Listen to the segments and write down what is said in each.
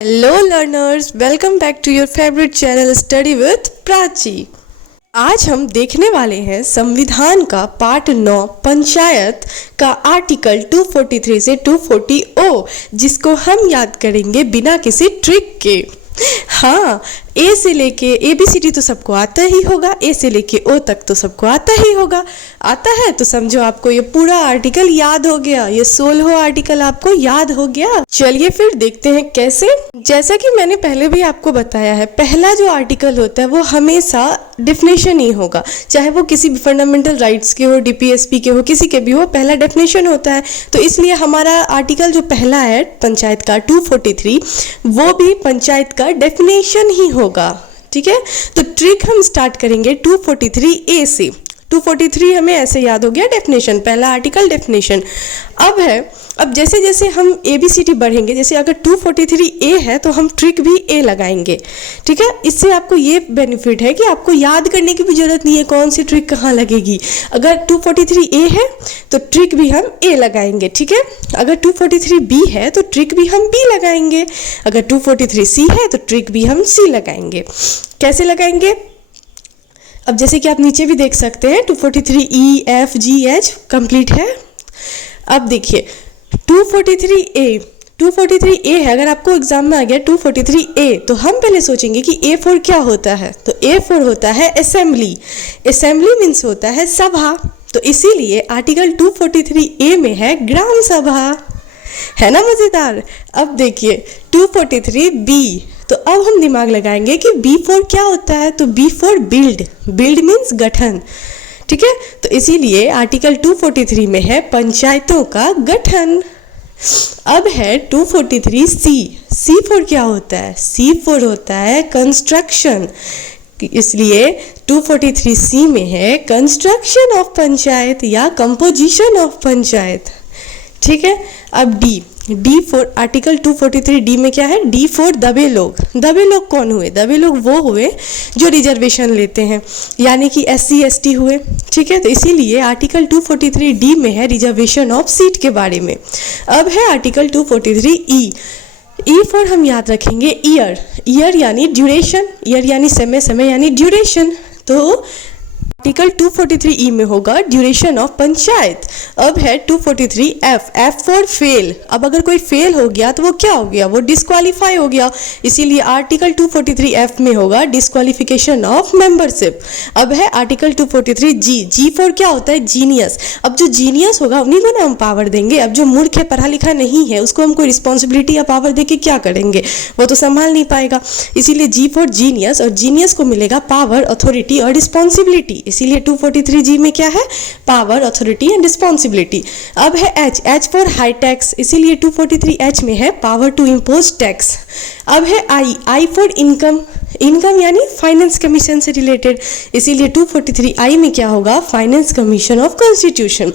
Hello learners, welcome back to your favourite channel study with Prachi. आज हम देखने वाले हैं संविधान का पार्ट 9 पंचायत का आर्टिकल 243 से 240 ओ, जिसको हम याद करेंगे बिना किसी ट्रिक के। हाँ, ए से लेके ABCD तो सबको आता ही होगा, ए से लेके ओ तक तो सबको आता ही होगा। आता है तो समझो आपको ये पूरा आर्टिकल याद हो गया, ये 16 आर्टिकल आपको याद हो गया। चलिए फिर देखते हैं कैसे। जैसा कि मैंने पहले भी आपको बताया है, पहला जो आर्टिकल होता है वो हमेशा डेफिनेशन ही होगा, चाहे वो किसी भी फंडामेंटल राइट्स के हो, DPSP के हो, किसी के भी हो, पहला डेफिनेशन होता है। तो इसलिए हमारा आर्टिकल जो पहला है पंचायत का 243, वो भी पंचायत का डेफिनेशन ही होगा। ठीक है, तो ट्रिक हम स्टार्ट करेंगे 243A से। 243 हमें ऐसे याद हो गया, डेफिनेशन, पहला आर्टिकल डेफिनेशन। अब जैसे जैसे हम ABCD बढ़ेंगे, जैसे अगर 243A है तो हम ट्रिक भी A लगाएंगे। ठीक है, इससे आपको ये बेनिफिट है कि आपको याद करने की भी जरूरत नहीं है कौन सी ट्रिक कहाँ लगेगी। अगर 243A है तो ट्रिक भी हम A लगाएंगे। ठीक है, अगर 243B है तो ट्रिक भी हम B लगाएंगे। अगर 243C है तो ट्रिक भी हम C लगाएंगे। कैसे लगाएंगे? अब जैसे कि आप नीचे भी देख सकते हैं 243E, F, G, H complete है। अब देखिए 243A है, अगर आपको एग्जाम में आ गया 243A तो हम पहले सोचेंगे कि A4 क्या होता है। तो A4 होता है असेंबली। असेंबली मीन्स होता है सभा, तो इसीलिए आर्टिकल 243A में है ग्राम सभा। है ना मजेदार। अब देखिए 243B, तो अब हम दिमाग लगाएंगे कि B4 क्या होता है। तो B4 बिल्ड, बिल्ड मीन्स गठन। ठीक है, तो इसीलिए आर्टिकल 243 में है पंचायतों का गठन। अब है 243C। C4 क्या होता है? C4 होता है कंस्ट्रक्शन, इसलिए 243C में है कंस्ट्रक्शन ऑफ पंचायत या कंपोजिशन ऑफ पंचायत। ठीक है, अब D4 आर्टिकल 243D में क्या है? D4 दबे लोग। दबे लोग कौन हुए? दबे लोग वो हुए जो रिजर्वेशन लेते हैं, यानी कि SC ST हुए। ठीक है, तो इसीलिए आर्टिकल 243D में है रिजर्वेशन ऑफ सीट के बारे में। अब है आर्टिकल 243E। E फॉर हम याद रखेंगे ईयर, ईयर यानी ड्यूरेशन, ईयर यानी समय, समय यानी ड्यूरेशन। तो आर्टिकल 243E में होगा ड्यूरेशन ऑफ पंचायत। अब है 243F, F फॉर फेल। अब अगर कोई फेल हो गया तो वो क्या हो गया? वो डिस्क्वालीफाई हो गया, इसीलिए आर्टिकल 243F में होगा डिस्क्वालिफिकेशन ऑफ मेंबरशिप। अब है आर्टिकल 243G। G फॉर क्या होता है? जीनियस। अब जो जीनियस होगा उन्हीं को ना हम पावर देंगे। अब जो मूर्ख है, पढ़ा लिखा नहीं है, उसको हम कोई रिस्पॉन्सिबिलिटी या पावर दे के क्या करेंगे? वो तो संभाल नहीं पाएगा। इसीलिए G फॉर जीनियस, और जीनियस को मिलेगा पावर, अथॉरिटी और रिस्पॉन्सिबिलिटी। इसीलिए 243G में क्या है? Power, authority and responsibility. अब है H, H for high tax, इसीलिए 243H में है पावर टू इम्पोज टैक्स। अब है I, I for income, income यानी फाइनेंस कमीशन से रिलेटेड, इसीलिए 243I में क्या होगा? Finance commission of constitution.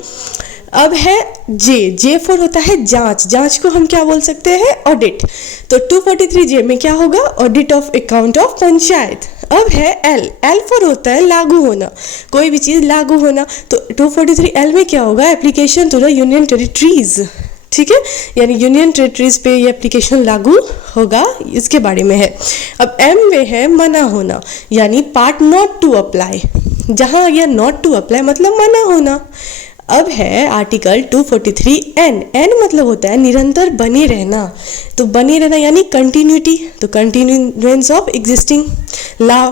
अब है J, J फॉर होता है जांच, जांच को हम क्या बोल सकते हैं? ऑडिट। तो 243J में क्या होगा? Audit of account of panchayat. अब है L, L फॉर होता है लागू होना, कोई भी चीज़ लागू होना। तो 243L में क्या होगा? Application to the union territories. ठीक है, यानी यूनियन टेरिटरीज पे ये एप्लीकेशन लागू होगा, इसके बारे में है। अब M में है मना होना, यानी पार्ट नॉट टू अप्लाई। जहाँ आ गया नॉट टू अप्लाई मतलब मना होना। अब है आर्टिकल 243N, N मतलब होता है निरंतर बने रहना। तो बने रहना यानी कंटिन्यूटी, तो कंटिन्यूएंस ऑफ एग्जिस्टिंग लॉ।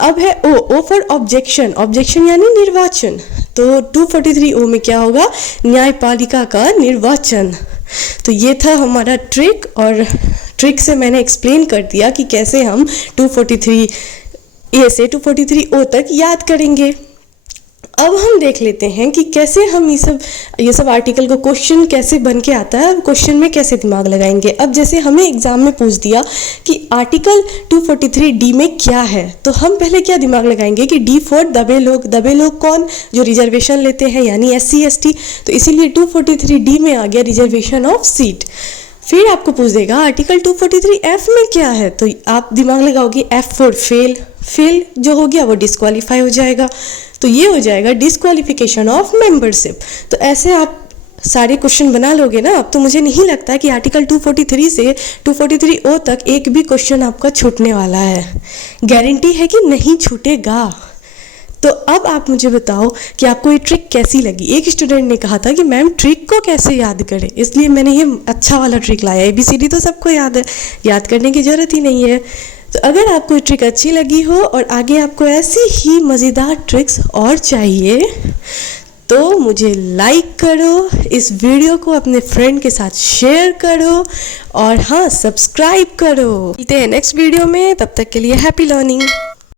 अब है O, O for objection, objection यानी निर्वाचन। तो 243O में क्या होगा? न्यायपालिका का निर्वाचन। तो ये था हमारा ट्रिक, और ट्रिक से मैंने एक्सप्लेन कर दिया कि कैसे हम 243A से 243O तक याद करेंगे। अब हम देख लेते हैं कि कैसे हम ये सब आर्टिकल को क्वेश्चन कैसे बन के आता है, क्वेश्चन में कैसे दिमाग लगाएंगे। अब जैसे हमें एग्जाम में पूछ दिया कि आर्टिकल 243D में क्या है, तो हम पहले क्या दिमाग लगाएंगे कि D4 दबे लोग। दबे लोग कौन? जो रिजर्वेशन लेते हैं, यानी SC ST। तो इसीलिए 243D में आ गया रिजर्वेशन ऑफ सीट। फिर आपको पूछ देगा आर्टिकल 243F में क्या है, तो आप दिमाग लगाओगे F फॉर फेल। फेल जो हो गया वो डिस्क्वालीफाई हो जाएगा, तो ये हो जाएगा डिस्क्वालिफिकेशन ऑफ मेंबरशिप। तो ऐसे आप सारे क्वेश्चन बना लोगे ना अब, तो मुझे नहीं लगता कि आर्टिकल 243 से 243 ओ तक एक भी क्वेश्चन आपका छूटने वाला है। गारंटी है कि नहीं छूटेगा। तो अब आप मुझे बताओ कि आपको ये ट्रिक कैसी लगी। एक स्टूडेंट ने कहा था कि मैम ट्रिक को कैसे याद करें, इसलिए मैंने ये अच्छा वाला ट्रिक लाया। ABCD तो सबको याद है, याद करने की ज़रूरत ही नहीं है। तो अगर आपको ये ट्रिक अच्छी लगी हो और आगे आपको ऐसी ही मज़ेदार ट्रिक्स और चाहिए तो मुझे लाइक करो, इस वीडियो को अपने फ्रेंड के साथ शेयर करो और हाँ सब्सक्राइब करो। मिलते हैं नेक्स्ट वीडियो में, तब तक के लिए हैप्पी लर्निंग।